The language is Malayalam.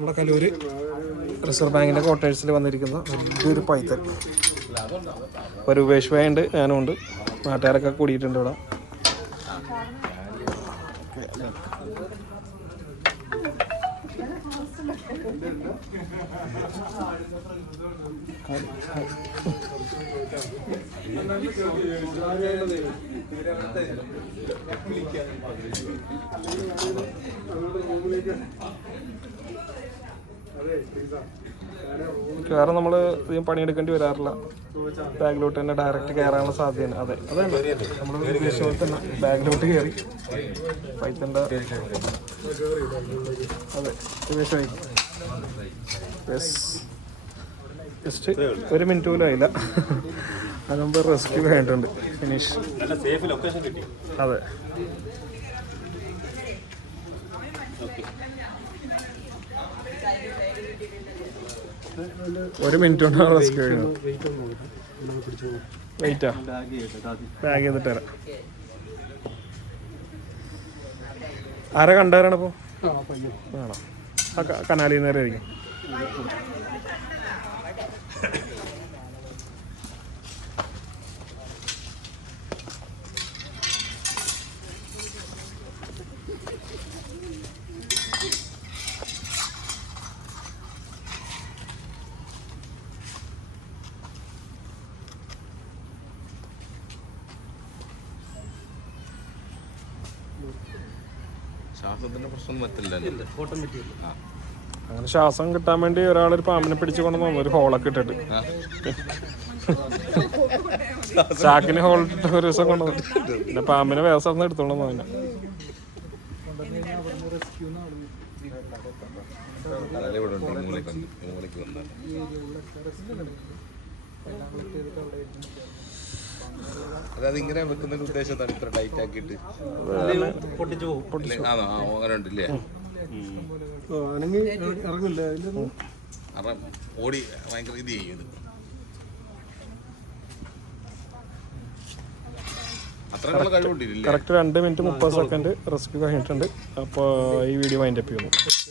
നമ്മുടെ കലൂർ റിസർവ് ബാങ്കിൻ്റെ ക്വാർട്ടേഴ്സിൽ വന്നിരിക്കുന്ന വലിയൊരു പൈത്തൽ. ഇപ്പോൾ രൂപേഷ് ഭായി ഉണ്ട്, ഞാനും ഉണ്ട്, നാട്ടുകാരൊക്കെ കൂടിയിട്ടുണ്ട് ഇവിടെ. വേറെ നമ്മൾ അധികം പണിയെടുക്കേണ്ടി വരാറില്ല. ബാഗിലോട്ട് തന്നെ ഡയറക്റ്റ് കയറാനുള്ള സാധ്യതയാണ്. അതെ അതെ, നമ്മൾ ഉദ്ദേശിച്ച തന്നെ ബാഗിലോട്ട് കയറി പൈത്തൻ്റെ. അതെ ഉദ്ദേശമായി ജസ്റ്റ് 1 മിനിറ്റ് പോലും ആയില്ല, അതുമ്പ് റെസ്ക്യൂ കഴിഞ്ഞിട്ടുണ്ട്. ഫിനിഷ്. അതെ 1 മിനിറ്റ് കൊണ്ട് റെസ്ക്യൂ കഴിയണം. വെയിറ്റാ, ബാഗ് ചെയ്തിട്ട് തരാം. ആരെ കണ്ടാരാണ് ഇപ്പോൾ? ആണോ? ആ കനാലിൽ നേരെ ആയിരിക്കും. അങ്ങനെ ശ്വാസം കിട്ടാൻ വേണ്ടി ഒരാളൊരു പാമ്പിനെ പിടിച്ചു കൊണ്ടുവന്നു, ഒരു ഹോളൊക്കെ ഇട്ടിട്ട്. ചാക്കിന് ഹോൾ ഇട്ടിട്ട് ഒരു ദിവസം കൊണ്ടുവന്നു. പിന്നെ പാമ്പിനെ വേറെ സ്ഥലത്ത് എടുത്തോണ്ട് വന്നു. അതിങ്ങനെ വെക്കുന്ന ഉദ്ദേശത്താണ് ഇത്ര ടൈറ്റ് ആക്കിയിട്ട് ഉണ്ടല്ലേ ഓടി ഭയങ്കര ഇത് ചെയ്യും. കറക്റ്റ് 2 മിനിറ്റ് 30 സെക്കൻഡ് റെസ്ക്യൂ കഴിഞ്ഞിട്ടുണ്ട്. അപ്പോൾ ഈ വീഡിയോ വൈൻഡപ്പ് ചെയ്യുന്നു.